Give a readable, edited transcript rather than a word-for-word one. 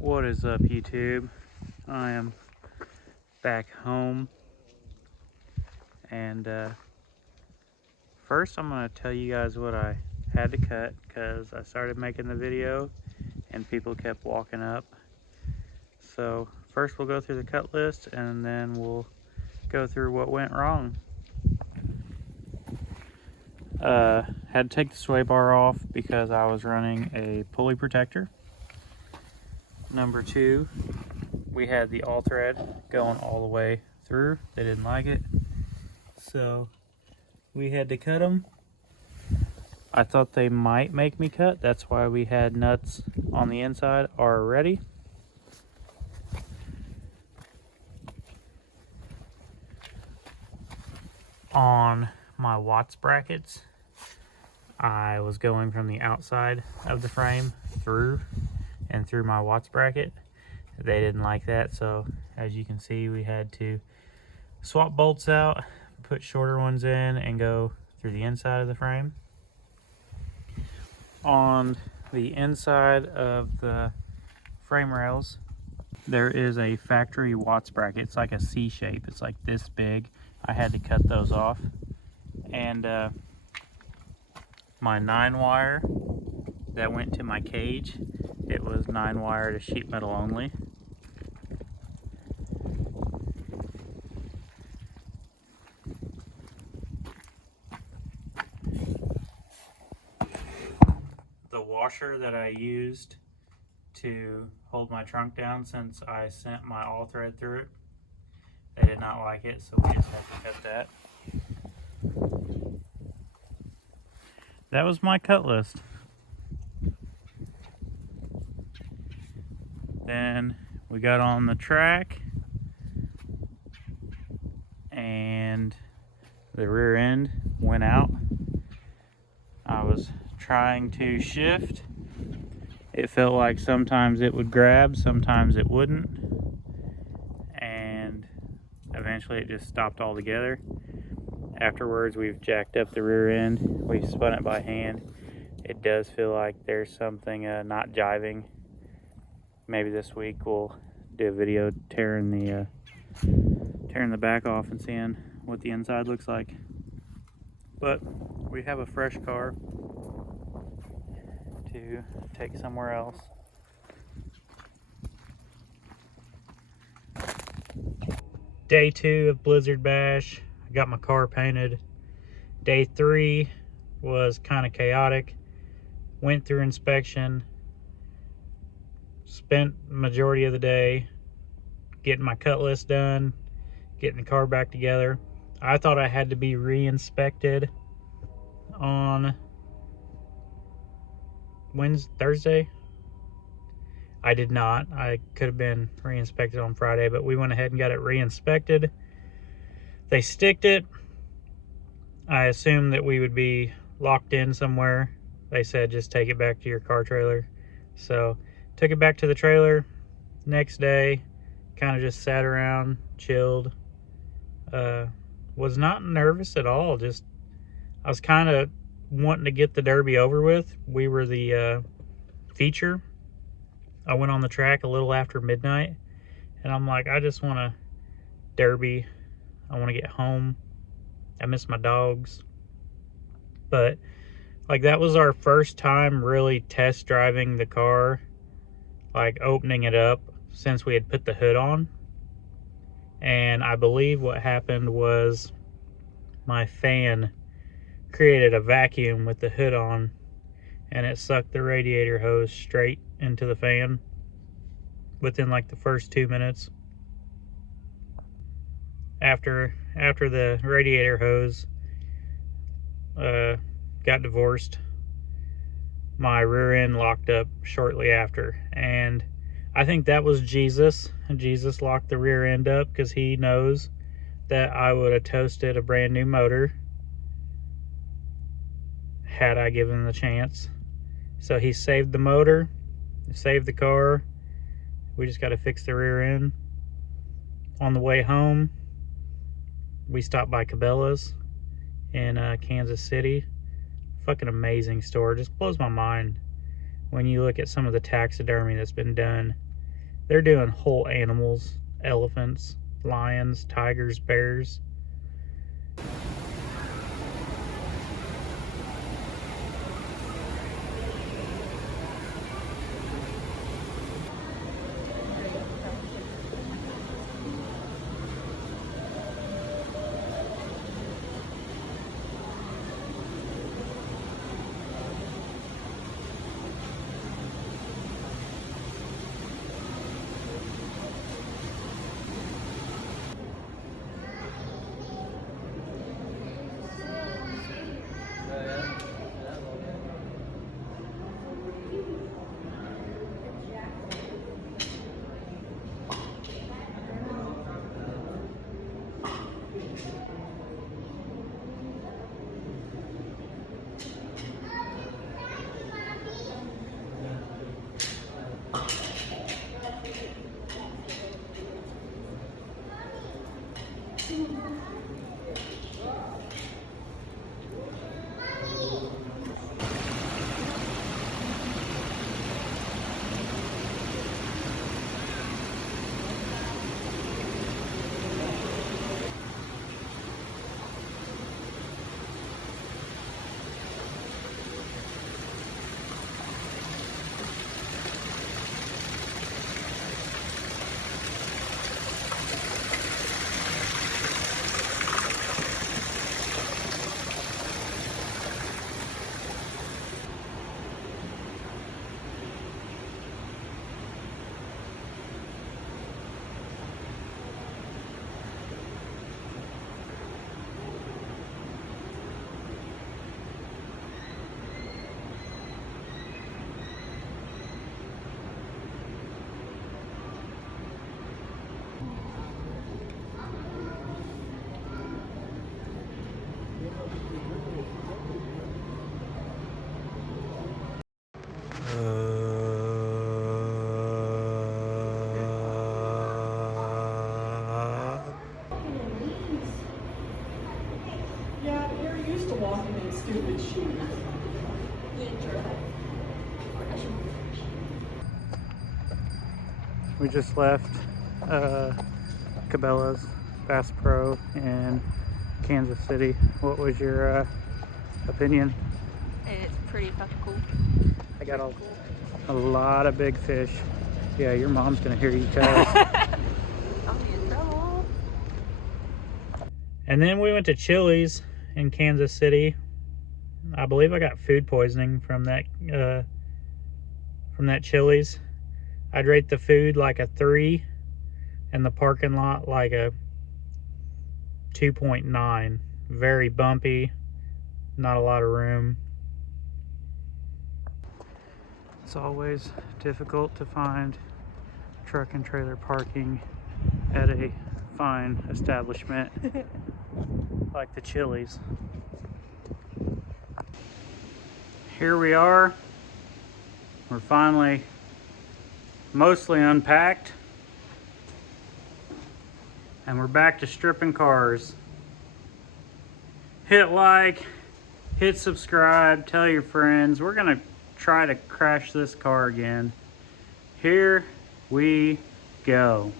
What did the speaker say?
What is up, YouTube? I am back home, and first I'm going to tell you guys what I had to cut because I started making the video and people kept walking up. So first we'll go through the cut list and then we'll go through what went wrong. Had to take the sway bar off because I was running a pulley protector. Number two, we had the all thread going all the way through. They didn't like it, so we had to cut them. I thought they might make me cut. That's why we had nuts on the inside already. On my Watts brackets, I was going from the outside of the frame through my Watts bracket. They didn't like that, so as you can see, we had to swap bolts out, put shorter ones in, and go through the inside of the frame. On the inside of the frame rails, there is a factory Watts bracket. It's like a C shape. It's like this big. I had to cut those off. And my 9-wire that went to my cage, it was 9-wire to sheet metal only. The washer that I used to hold my trunk down, since I sent my all thread through it, they did not like it, so we just had to cut that. That was my cut list. Then we got on the track and the rear end went out. I was trying to shift. It felt like sometimes it would grab, sometimes it wouldn't, and eventually it just stopped altogether. Afterwards, we've jacked up the rear end. We spun it by hand. It does feel like there's something not jiving. Maybe this week we'll do a video tearing the back off and seeing what the inside looks like. But we have a fresh car to take somewhere else. Day 2 of Blizzard Bash. I got my car painted. Day 3 was kind of chaotic. Went through inspection. Spent the majority of the day getting my cut list done, getting the car back together. I thought I had to be re-inspected on Thursday. I did not. I could have been re-inspected on Friday, but we went ahead and got it re-inspected. They sticked it. I assumed that we would be locked in somewhere. They said just take it back to your car trailer. So took it back to the trailer. Next day, kind of just sat around, chilled. Was not nervous at all. Just, I was kind of wanting to get the Derby over with. We were the feature. I went on the track a little after midnight, and I'm like, I just want a Derby. I want to get home. I miss my dogs. But like, that was our first time really test driving the car, like opening it up since we had put the hood on. And I believe what happened was my fan created a vacuum with the hood on, and it sucked the radiator hose straight into the fan within like the first 2 minutes. After the radiator hose got divorced, my rear end locked up shortly after, and I think that was Jesus. Jesus locked the rear end up because he knows that I would have toasted a brand new motor had I given him the chance. So he saved the motor, saved the car. We just got to fix the rear end. On the way home, we stopped by Cabela's in Kansas City. Fucking amazing store. Just blows my mind when you look at some of the taxidermy that's been done They're doing whole animals, elephants, lions, tigers, bears. Yeah, you're used to walking in stupid shoes. We just left Cabela's Bass Pro in Kansas City. What was your opinion? It's pretty fucking cool. I got a lot of big fish. Yeah, your mom's gonna hear you cuss. I'll be in trouble. And then we went to Chili's in Kansas City. I believe I got food poisoning from that Chili's. I'd rate the food like a 3 and the parking lot like a 2.9. Very bumpy, not a lot of room. It's always difficult to find truck and trailer parking at a fine establishment like the Chili's. Here we are. We're finally mostly unpacked. And we're back to stripping cars. Hit like, hit subscribe, tell your friends. We're gonna try to crash this car again. Here we go.